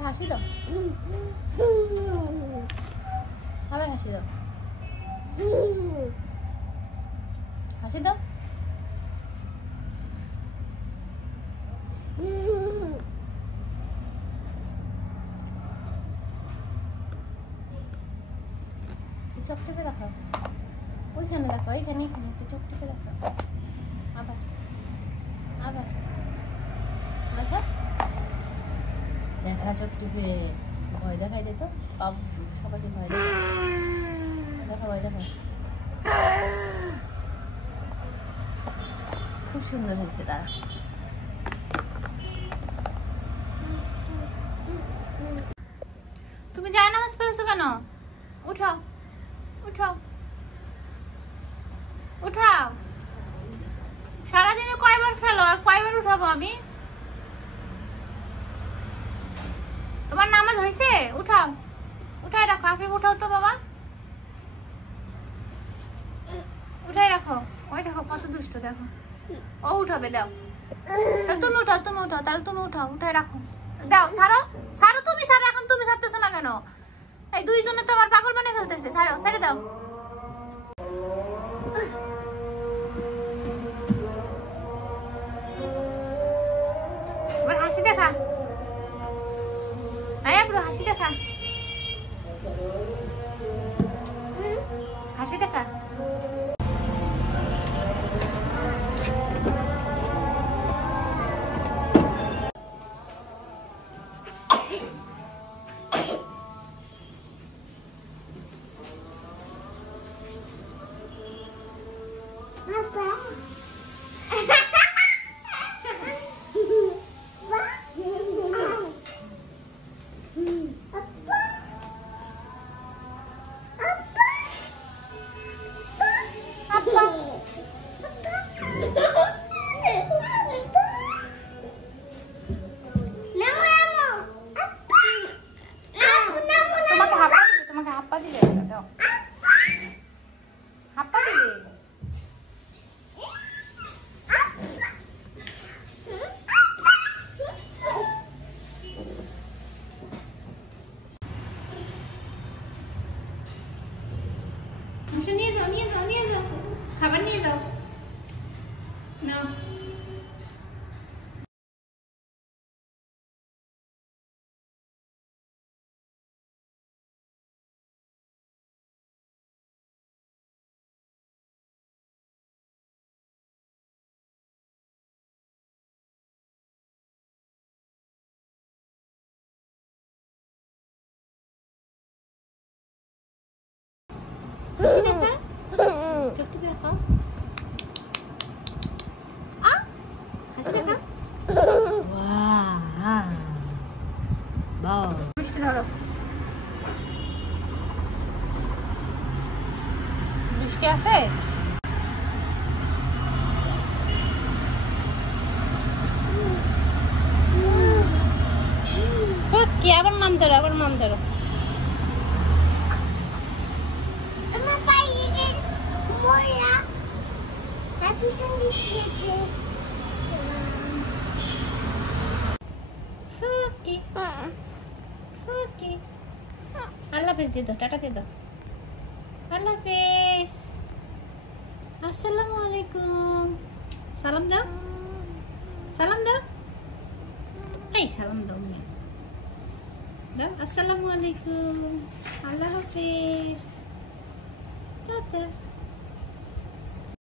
একটা হাসি দাও, আবার হাসি দাও, হাসি দাও। চোখ টিপে দেখাও, ওইখানে দেখো, এইখানে এখানে একটু চোখ টিপে দেখাও। আবার আবার দেখা দেখা চোখ টিপে। ভয় দেখাই দে তো, সবাইকে ভয় দেখা, দেখা ভয় দেখা। খুব সুন্দর হয়েছে তারা। তুমি যায় নামাজ পড়েছো কেন? উঠাও উঠাও উঠাও। সারাদিনে কয়বার ফেলো আর কয়বার উঠাবো আমি? তোমার নামাজ হয়েছে? উঠাও, উঠাই রাখো। আফিফ উঠাও তো বাবা, উঠাই রাখো। ওই দেখো কত দুষ্ট, দেখো ও উঠাবে। দাও তুমি উঠাও, তুমি উঠাও, তাহলে তুমি উঠাও, উঠাই রাখো। দাও, ছাড়ো ছাড়ো, তুমি ছাড়ো। এখন তুমি ছাড়তেছো না কেন? এই দুইজনে তো আমার পাগল বানিয়ে ফেলতেছে। ছাড়ো, ছেড়ে দাও। হাসি দেখা, হাসি দেখা, হাসি দেখা। নিয়ে যাও, নিয়ে যাও, নিয়ে যাও, খাবার নিয়ে যাও। নাও। হাসি দেখা, চোখ টিপে রাখো। হাসি দেখা। বাহ, মিষ্টি ধরো। মিষ্টি আছে? কি আবার নাম ধরো, আবার নাম ধরো। আল্লাহ হাফেজ দিয়ে দাও, টাটা দিয়ে দাও। আল্লাহ হাফেজ, আসসালামু আলাইকুম। সালাম দাও, সালাম দাও। এই সালাম দাও, দাও। আসসালামু আলাইকুম, আল্লাহ হাফেজ, টাটা।